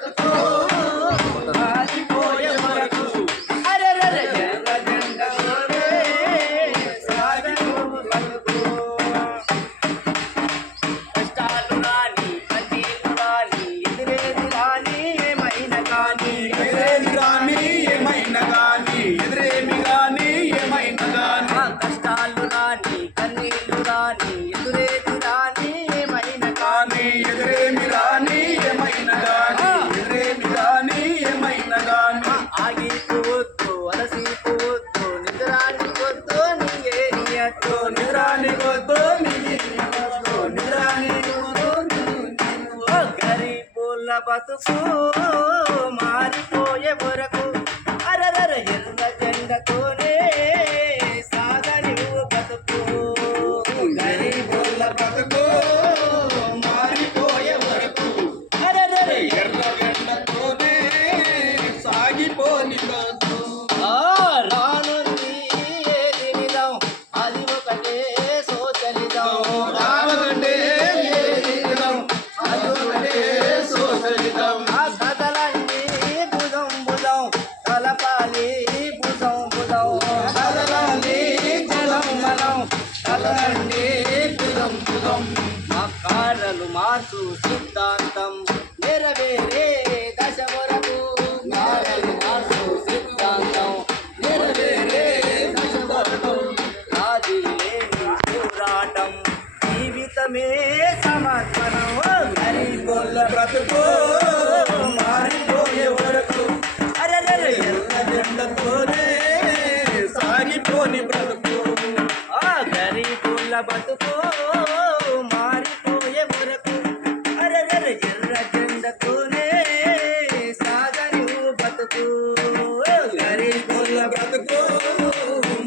బతుకు మారిపోయే వరకు అరెరెరె ఎర్ర జెండతోనే సాగని బతుకు కష్టాలు రాని కన్నీళ్ళు రాని ఎదురేది రాని ఏమైనా కానీ ఎదురేమి గాని ఏమైనా గాని ఎదురేమి గాని ఏమైనా గాని కష్టాలు రాని కన్నీళ్ళు రాని ఎదురేది రాని ఏమైనా కానీ ఎదురేమి రాని ఏమైనా గాని ఎదురేమి గాని ఏమైనా గాని ఆగిపోవద్దు అలసిపోవద్దు నిద్రానికొద్దు నీయే నియత్తు నిద్రానికొద్దు నిద్రానికొద్దు గరీబుల బతుకు మారిపోయే వరకు అరరర ఎర్ర జెండతోనే సాగని బతుకు గరీబుల బతుకు మారిపోయే వరకు అరరర ఎర్ర జెండతోనే సాగిపోని బతుకు రానుంది ఏది నిజం అది ఒకటే సోచలితం రామగంటే అది ఒకటే సోషలితం ఆ కథలన్నీ భుజం భుజం కలపాలి భుజం భుజం కదలాలి జలం మనం కలరండి భుజం భుజం మా కారలు మార్చు సిద్ధాంతం నెరవేరే దశ వరకు కారలు మార్చు సిద్ధాంతం నెరవేరే దశ వరకు రాజీ లేని పోరాటం జీవితమే సమర్పణం గరీబుల బ్రతుకు మారిపోయే వరకు అరెరెరె ఎర్ర జెండతోనే సాగిపోని బ్రతుకు గరీబుల బతుకు మారిపోయే వరకు అరెరెరె ఎర్ర జెండతోనే సాగని బతుకు గరీబుల బ్రతుకు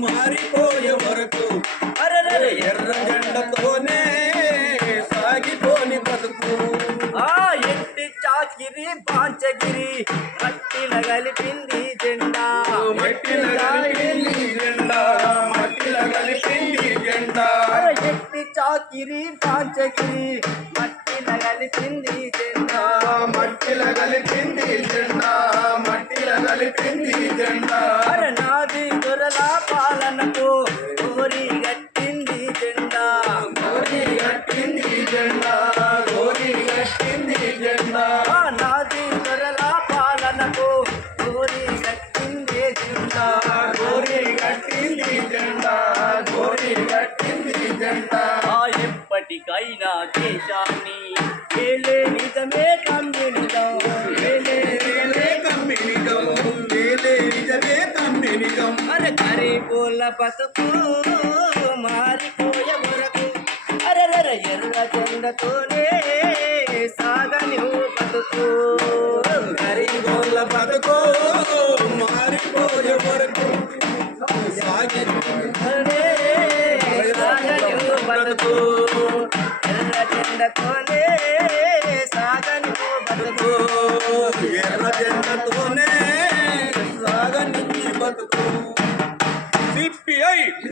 మారిపోయే వరకు అరెరెరె ఎర్ర జెండతోనే సాగిపోని బ్రతుకు ఎట్టి చాకిరి పాంచగిరి మట్టిల కలిపింది జెండా మట్టిల కలిపింది జెండా మట్టిల కలిపింది జెండా ఎట్టి చాకిరి పాంచగిరి మట్టిల కలిపింది జెండా మట్టిల కలిపింది జెండా మట్టిల కలిపింది జెండా నాది దొరల పాలనకు గోరి గట్టింది జెండా గోరి కట్టింది జెండా గోరి కట్టింది జెండా నాది దొరల పాలనకు గోరి గట్టింది జెండా గోరి కట్టింది జెండా గోరి కట్టింది జెండా ఎప్పటికైనా దేశాన్ని ఏలే నిజమే కమ్యూనిజం ఏలే వేలే కమ్యూనిజం వేలే నిజమే కమ్యూనిజం అరే గరీబుల బతుకు మారిపోయే వరకు అరెరెర ఎర్ర జెండతోనే సాగని బతుకు గరీబుల బతుకు మారిపోయే వరకు సాగి సాగని బతుకు ఎర్ర జెండతోనే